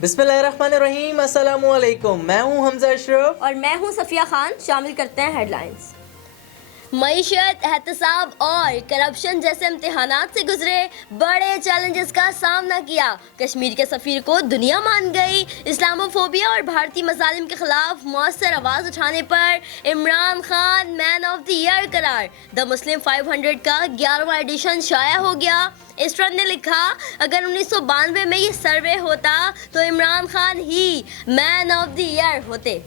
बिस्मिल्लाहिर्रहमानिर्रहीम, अस्सलाम वालेकुम। मैं हूं हमजा अशरफ और मैं हूं सफिया खान। शामिल करते हैं हेडलाइंस। मईशत, एहतसाब और करप्शन जैसे इम्तिहानात से गुजरे, बड़े चैलेंजेस का सामना किया। कश्मीर के सफ़ीर को दुनिया मान गई। इस्लामोफोबिया और भारतीय मज़ालिम के खिलाफ मौसर आवाज़ उठाने पर Imran Khan man of the year करार। द मुस्लिम 500 का 11वां एडिशन शाया हो गया। इस ट्रंड ने लिखा, अगर 1992 में ये सर्वे होता तो इमरान खान ही मैन ऑफ द ईयर होते।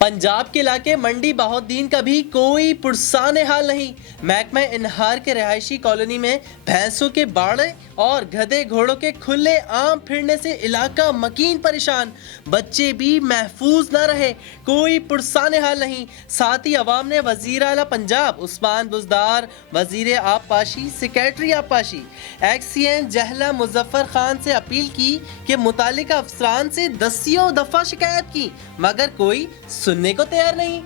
पंजाब के इलाके मंडी बहाउद्दीन का भी कोई पुरसाने हाल नहीं। महकमा इनहार के रिहायशी कॉलोनी में भैंसों के बाड़े और गधे घोड़ों के खुले आम फिरने से इलाका मकीन परेशान। बच्चे भी महफूज न रहे, कोई पुरसाने हाल नहीं। साथ ही अवाम ने वजीर आला पंजाब उस्मान बुज़दार, वजीर आबपाशी, सेक्रेटरी आबपाशी, एक्स-CN जहला मुजफ्फर खान से अपील की कि मुतालिका अफसरान से दसियों दफ़ा शिकायत की, मगर कोई सुनने को तैयार नहीं।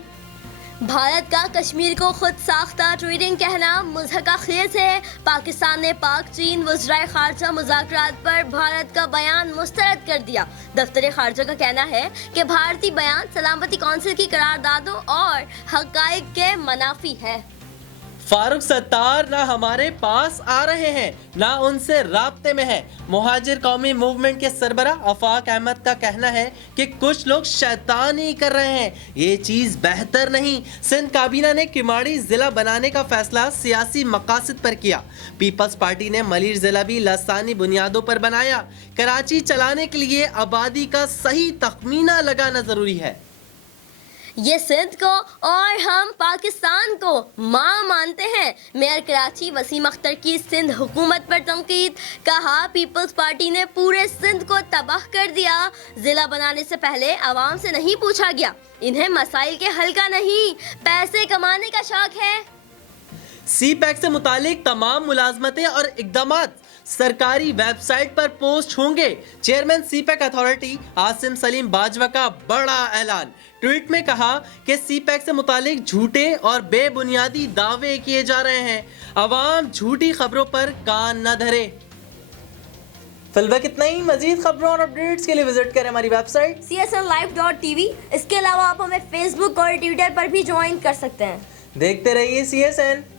भारत का कश्मीर को खुद साख्ता ट्वीटिंग कहना मुज़हका खेज है। पाकिस्तान ने पाक चीन वज़राए खारजा मुज़ाकरात पर भारत का बयान मुस्तरद कर दिया। दफ्तर खारजा का कहना है कि भारतीय बयान सलामती कौंसिल की करारदादों और हक़ाइक़ के मनाफी है। फारूक सत्तार ना हमारे पास आ रहे हैं, ना उनसे राब्ते में है। मुहाजिर कौमी मूवमेंट के सरबरा आफाक अहमद का कहना है कि कुछ लोग शैतानी कर रहे हैं, ये चीज़ बेहतर नहीं। सिंध काबीना ने किमाड़ी ज़िला बनाने का फैसला सियासी मकासद पर किया। पीपल्स पार्टी ने मलीर ज़िला भी लसानी बुनियादों पर बनाया। कराची चलाने के लिए आबादी का सही तखमीना लगाना ज़रूरी है। ये सिंध को और हम पाकिस्तान को माँ मानते हैं। मेयर कराची वसीम अख्तर की सिंध हुकूमत पर तनकीद। कहा, पीपल्स पार्टी ने पूरे सिंध को तबाह कर दिया। जिला बनाने से पहले आवाम से नहीं पूछा गया। इन्हें मसाइल के हल का नहीं, पैसे कमाने का शौक है। CPEC से मुतालिक तमाम मुलाजमतें और इक़दामात सरकारी वेबसाइट पर पोस्ट होंगे। Chairman CPEC authority Asim Salim Bajwa का बड़ा ऐलान। ट्वीट में कहा कि CPEC से मुतालिक झूठे और बेबुनियादी दावे किए जा रहे हैं। अवाम झूठी खबरों पर कान न धरे। फिलहाल इतना ही। मजीद खबरों और अपडेट्स के लिए विजिट करें हमारी वेबसाइट csnlive.tv। इसके अलावा आप हमें फेसबुक और ट्विटर पर भी ज्वाइन कर सकते हैं। देखते रहिए CSN।